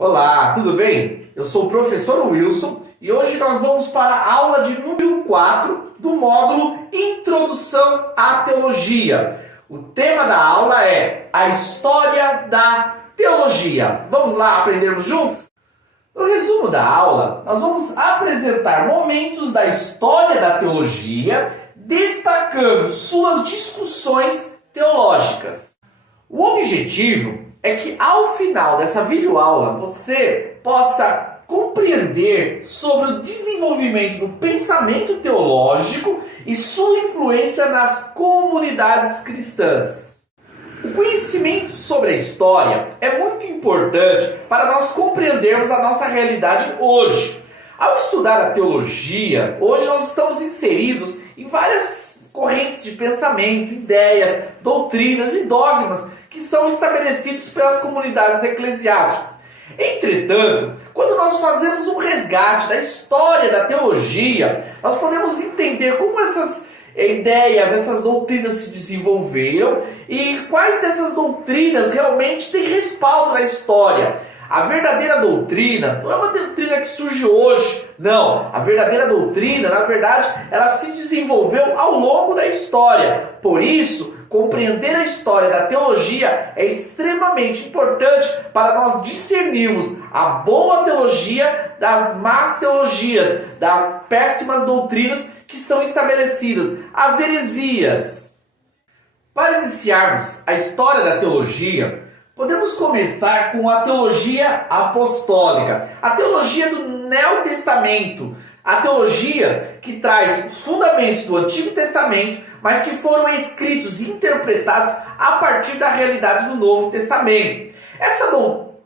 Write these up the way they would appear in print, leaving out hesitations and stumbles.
Olá, tudo bem? Eu sou o professor Wilson e hoje nós vamos para a aula de número 4 do módulo Introdução à Teologia. O tema da aula é a história da teologia. Vamos lá aprendermos juntos? No resumo da aula, nós vamos apresentar momentos da história da teologia, destacando suas discussões teológicas. O objetivo é que ao final dessa videoaula você possa compreender sobre o desenvolvimento do pensamento teológico e sua influência nas comunidades cristãs. O conhecimento sobre a história é muito importante para nós compreendermos a nossa realidade hoje. Ao estudar a teologia, hoje nós estamos inseridos em várias correntes de pensamento, ideias, doutrinas e dogmas que são estabelecidos pelas comunidades eclesiásticas. Entretanto, quando nós fazemos um resgate da história da teologia, nós podemos entender como essas ideias, essas doutrinas se desenvolveram e quais dessas doutrinas realmente têm respaldo na história. A verdadeira doutrina não é uma doutrina que surge hoje, não. A verdadeira doutrina, na verdade, ela se desenvolveu ao longo da história. Por isso, compreender a história da teologia é extremamente importante para nós discernirmos a boa teologia das más teologias, das péssimas doutrinas que são estabelecidas, as heresias. Para iniciarmos a história da teologia, podemos começar com a teologia apostólica, a teologia do Neotestamento, a teologia que traz os fundamentos do Antigo Testamento, mas que foram escritos e interpretados a partir da realidade do Novo Testamento. Essa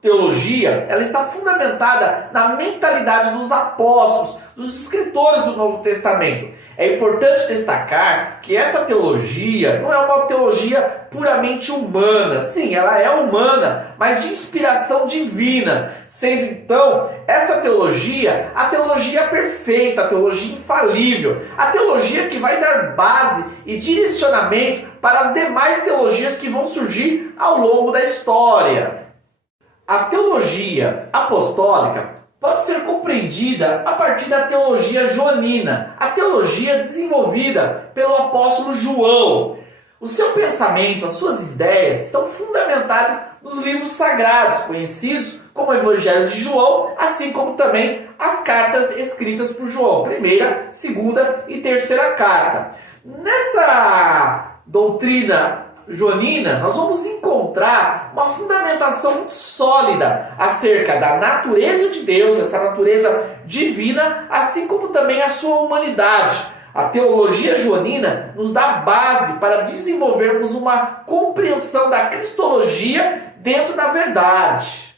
teologia ela está fundamentada na mentalidade dos apóstolos, dos escritores do Novo Testamento. É importante destacar que essa teologia não é uma teologia puramente humana. Sim, ela é humana, mas de inspiração divina. Sendo então essa teologia a teologia perfeita, a teologia infalível, a teologia que vai dar base e direcionamento para as demais teologias que vão surgir ao longo da história. A teologia apostólica pode ser compreendida a partir da teologia joanina, a teologia desenvolvida pelo apóstolo João. O seu pensamento, as suas ideias estão fundamentadas nos livros sagrados, conhecidos como o Evangelho de João, assim como também as cartas escritas por João, primeira, segunda e terceira carta. Nessa doutrina joanina, nós vamos encontrar uma fundamentação muito sólida acerca da natureza de Deus, essa natureza divina, assim como também a sua humanidade. A teologia joanina nos dá base para desenvolvermos uma compreensão da cristologia dentro da verdade.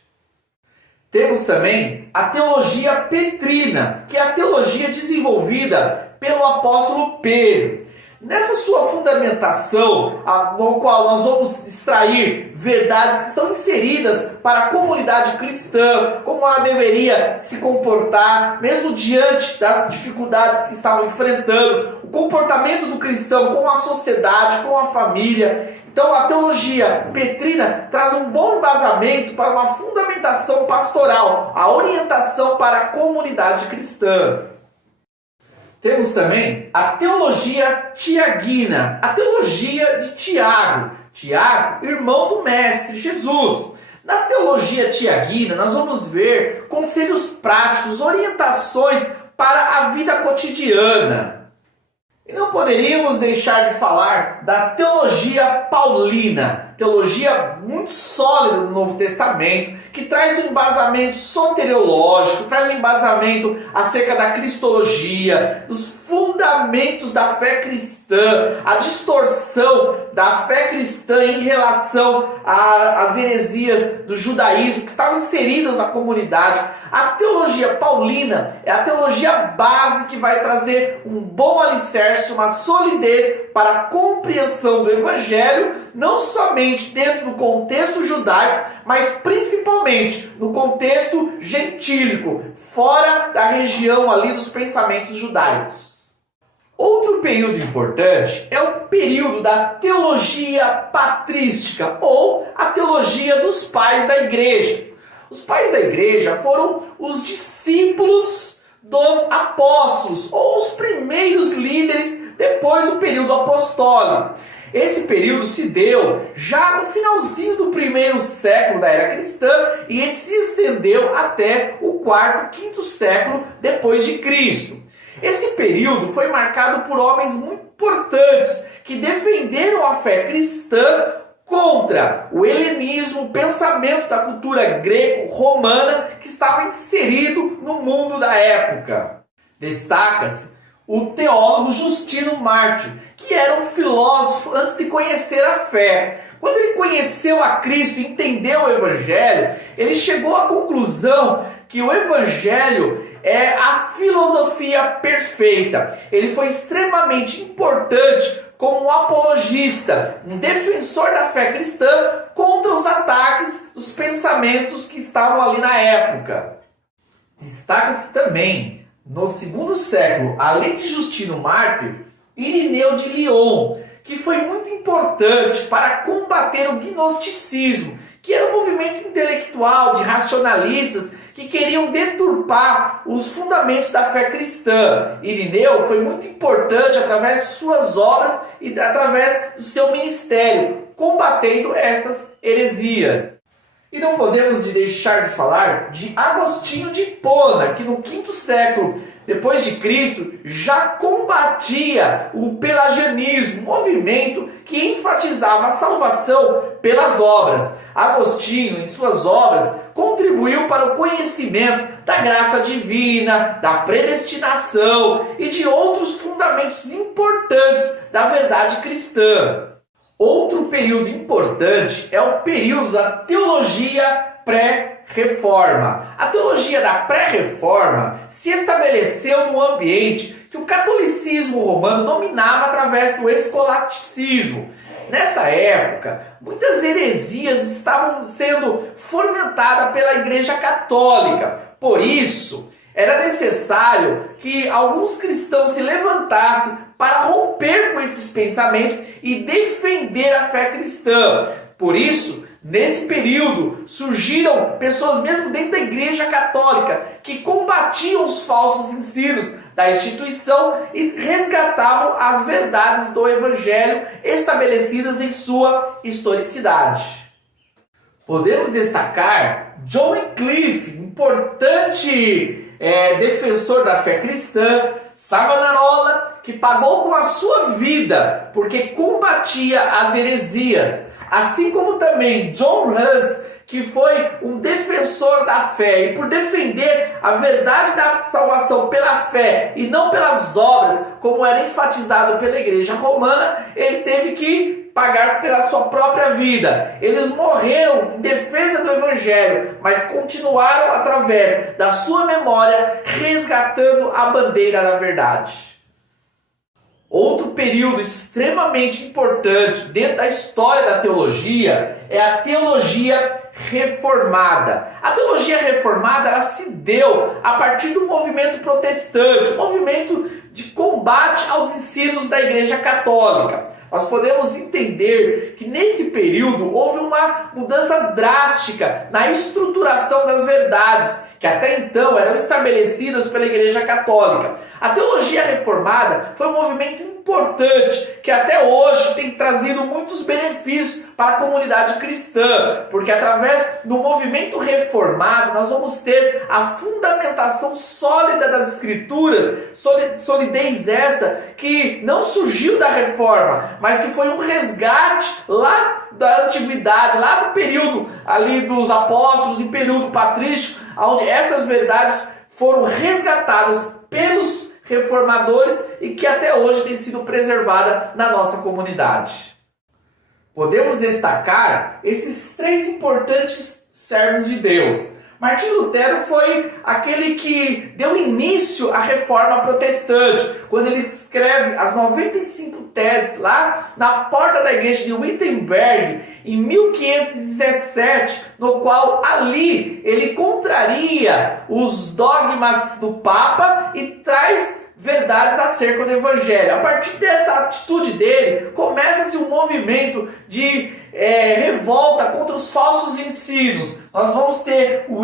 Temos também a teologia petrina, que é a teologia desenvolvida pelo apóstolo Pedro. Nessa sua fundamentação, no qual nós vamos extrair verdades que estão inseridas para a comunidade cristã, como ela deveria se comportar, mesmo diante das dificuldades que estavam enfrentando, o comportamento do cristão com a sociedade, com a família. Então a teologia petrina traz um bom embasamento para uma fundamentação pastoral, a orientação para a comunidade cristã. Temos também a teologia tiaguina, a teologia de Tiago. Tiago, irmão do Mestre Jesus. Na teologia tiaguina, nós vamos ver conselhos práticos, orientações para a vida cotidiana. E não poderíamos deixar de falar da teologia paulina, teologia muito sólida do Novo Testamento, que traz um embasamento soteriológico, traz um embasamento acerca da cristologia, dos fundamentos da fé cristã, a distorção da fé cristã em relação às heresias do judaísmo que estavam inseridas na comunidade. A teologia paulina é a teologia base que vai trazer um bom alicerce, uma solidez para a compreensão do Evangelho, não somente dentro do contexto judaico, mas principalmente no contexto gentílico, fora da região ali dos pensamentos judaicos. Outro período importante é o período da teologia patrística, ou a teologia dos pais da igreja. Os pais da igreja foram os discípulos dos apóstolos, ou os primeiros líderes depois do período apostólico. Esse período se deu já no finalzinho do primeiro século da era cristã e se estendeu até o quarto, quinto século depois de Cristo. Esse período foi marcado por homens muito importantes que defenderam a fé cristã contra o helenismo, o pensamento da cultura greco-romana que estava inserido no mundo da época. Destaca-se o teólogo Justino Mártir, que era um filósofo antes de conhecer a fé. Quando ele conheceu a Cristo e entendeu o Evangelho, ele chegou à conclusão que o Evangelho é a filosofia perfeita. Ele foi extremamente importante como um apologista, um defensor da fé cristã contra os ataques dos pensamentos que estavam ali na época. Destaca-se também, no segundo século, além de Justino Mártir, Irineu de Lyon, que foi muito importante para combater o gnosticismo, que era um movimento intelectual de racionalistas que queriam deturpar os fundamentos da fé cristã. Irineu foi muito importante através de suas obras e através do seu ministério, combatendo essas heresias. E não podemos deixar de falar de Agostinho de Hipona, que no quinto século depois de Cristo já combatia o pelagianismo, movimento que enfatizava a salvação pelas obras. Agostinho, em suas obras, contribuiu para o conhecimento da graça divina, da predestinação e de outros fundamentos importantes da verdade cristã. Outro período importante é o período da teologia pré-reforma. A teologia da pré-reforma se estabeleceu no ambiente que o catolicismo romano dominava através do escolasticismo. Nessa época, muitas heresias estavam sendo fomentadas pela Igreja Católica. Por isso, era necessário que alguns cristãos se levantassem para romper com esses pensamentos e defender a fé cristã. Por isso, nesse período, surgiram pessoas mesmo dentro da Igreja Católica que combatiam os falsos ensinos da instituição e resgatavam as verdades do Evangelho estabelecidas em sua historicidade. Podemos destacar John Wycliffe, importante defensor da fé cristã, Savonarola, que pagou com a sua vida porque combatia as heresias, assim como também John Hus, que foi um defensor da fé e por defender a verdade da salvação pela fé e não pelas obras, como era enfatizado pela Igreja Romana, ele teve que pagar pela sua própria vida. Eles morreram em defesa do Evangelho, mas continuaram através da sua memória resgatando a bandeira da verdade. Outro período extremamente importante dentro da história da teologia é a teologia reformada. A teologia reformada ela se deu a partir do movimento protestante, um movimento de combate aos ensinos da Igreja Católica. Nós podemos entender que nesse período houve uma mudança drástica na estruturação das verdades, que até então eram estabelecidas pela Igreja Católica. A teologia reformada foi um movimento importante, que até hoje tem trazido muitos benefícios para a comunidade cristã, porque através do movimento reformado nós vamos ter a fundamentação sólida das Escrituras, solidez essa que não surgiu da reforma, mas que foi um resgate lá da antiguidade, lá do período ali dos apóstolos e período patrístico, onde essas verdades foram resgatadas pelos reformadores e que até hoje tem sido preservada na nossa comunidade. Podemos destacar esses três importantes servos de Deus. Martinho Lutero foi aquele que deu início à reforma protestante, quando ele escreve as 95 teses lá na porta da igreja de Wittenberg, em 1517, no qual ali ele contraria os dogmas do Papa e traz verdades acerca do Evangelho. A partir dessa atitude dele, começa-se um movimento de revolta contra os falsos ensinos. Nós vamos ter o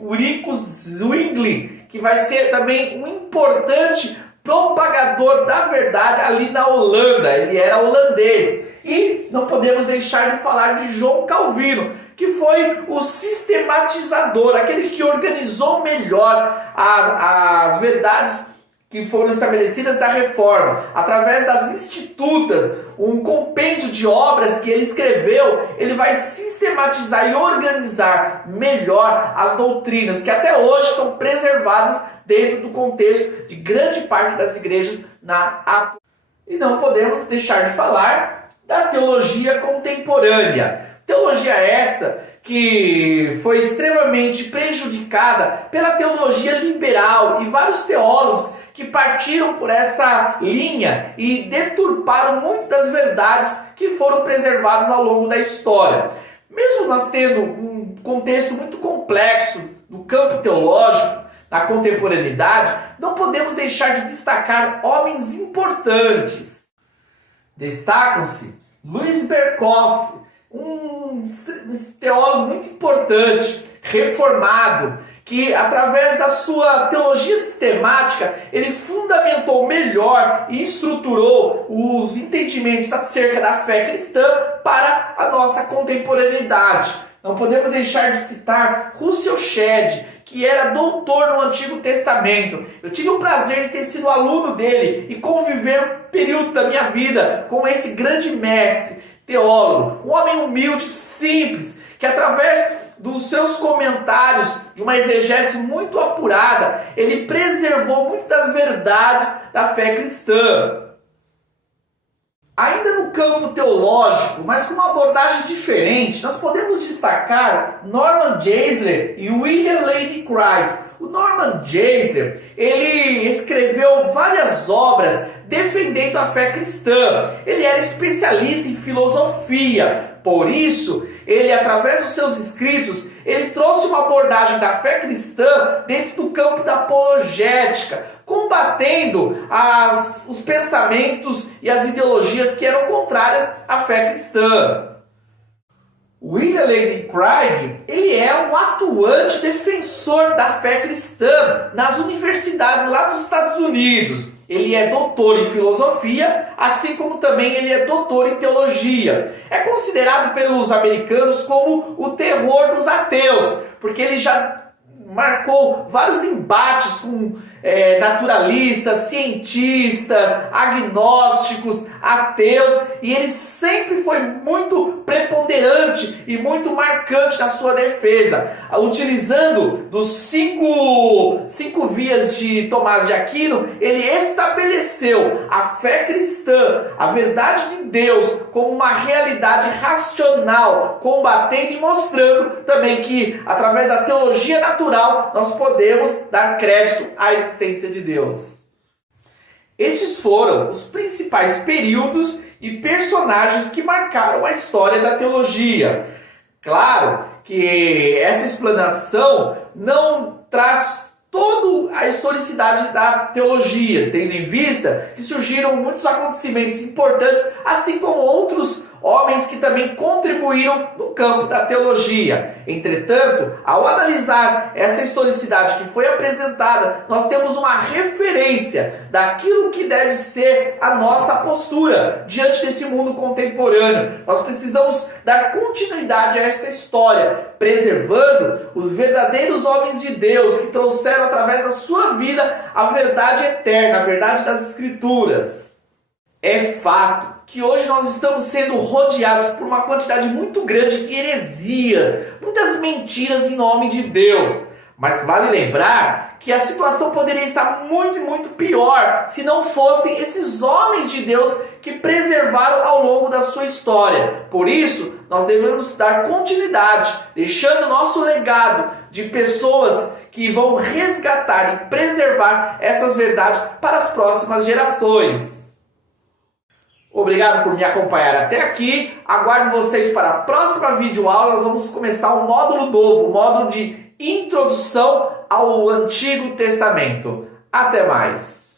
Ulrich Zwingli, que vai ser também um importante propagador da verdade ali na Holanda. Ele era holandês. E não podemos deixar de falar de João Calvino, que foi o sistematizador, aquele que organizou melhor as verdades que foram estabelecidas da Reforma, através das Institutas, um compêndio de obras que ele escreveu. Ele vai sistematizar e organizar melhor as doutrinas que até hoje são preservadas dentro do contexto de grande parte das igrejas na atualidade. E não podemos deixar de falar da teologia contemporânea. Teologia essa que foi extremamente prejudicada pela teologia liberal e vários teólogos que partiram por essa linha e deturparam muitas das verdades que foram preservadas ao longo da história. Mesmo nós tendo um contexto muito complexo do campo teológico, na contemporaneidade, não podemos deixar de destacar homens importantes. Destacam-se Louis Berkhof, um teólogo muito importante, reformado, que através da sua teologia sistemática, ele fundamentou melhor e estruturou os entendimentos acerca da fé cristã para a nossa contemporaneidade. Não podemos deixar de citar Russell Shedd, que era doutor no Antigo Testamento. Eu tive o prazer de ter sido aluno dele e conviver um período da minha vida com esse grande mestre, teólogo, um homem humilde, simples, que através dos seus comentários, de uma exegese muito apurada, ele preservou muitas das verdades da fé cristã. Ainda no campo teológico, mas com uma abordagem diferente, nós podemos destacar Norman Geisler e William Lane Craig. O Norman Geisler, ele escreveu várias obras defendendo a fé cristã. Ele era especialista em filosofia. Por isso, ele, através dos seus escritos, ele trouxe uma abordagem da fé cristã dentro do campo da apologética, combatendo os pensamentos e as ideologias que eram contrárias à fé cristã. William Lane Craig, ele é um atuante defensor da fé cristã nas universidades lá nos Estados Unidos. Ele é doutor em filosofia, assim como também ele é doutor em teologia. É considerado pelos americanos como o terror dos ateus, porque ele já marcou vários embates com naturalistas, cientistas, agnósticos, ateus, e ele sempre foi muito preponderante e muito marcante na sua defesa, utilizando dos cinco vias de Tomás de Aquino. Ele estabeleceu a fé cristã, a verdade de Deus, como uma realidade racional, combatendo e mostrando também que, através da teologia natural, nós podemos dar crédito à existência de Deus. Estes foram os principais períodos e personagens que marcaram a história da teologia. Claro que essa explanação não traz toda a historicidade da teologia, tendo em vista que surgiram muitos acontecimentos importantes, assim como outros homens que também contribuíram no campo da teologia. Entretanto, ao analisar essa historicidade que foi apresentada, nós temos uma referência daquilo que deve ser a nossa postura diante desse mundo contemporâneo. Nós precisamos dar continuidade a essa história, preservando os verdadeiros homens de Deus que trouxeram através da sua vida a verdade eterna, a verdade das Escrituras. É fato que hoje nós estamos sendo rodeados por uma quantidade muito grande de heresias, muitas mentiras em nome de Deus. Mas vale lembrar que a situação poderia estar muito, muito pior se não fossem esses homens de Deus que preservaram ao longo da sua história. Por isso, nós devemos dar continuidade, deixando nosso legado de pessoas que vão resgatar e preservar essas verdades para as próximas gerações. Obrigado por me acompanhar até aqui. Aguardo vocês para a próxima videoaula. Nós vamos começar um módulo novo, o módulo de Introdução ao Antigo Testamento. Até mais!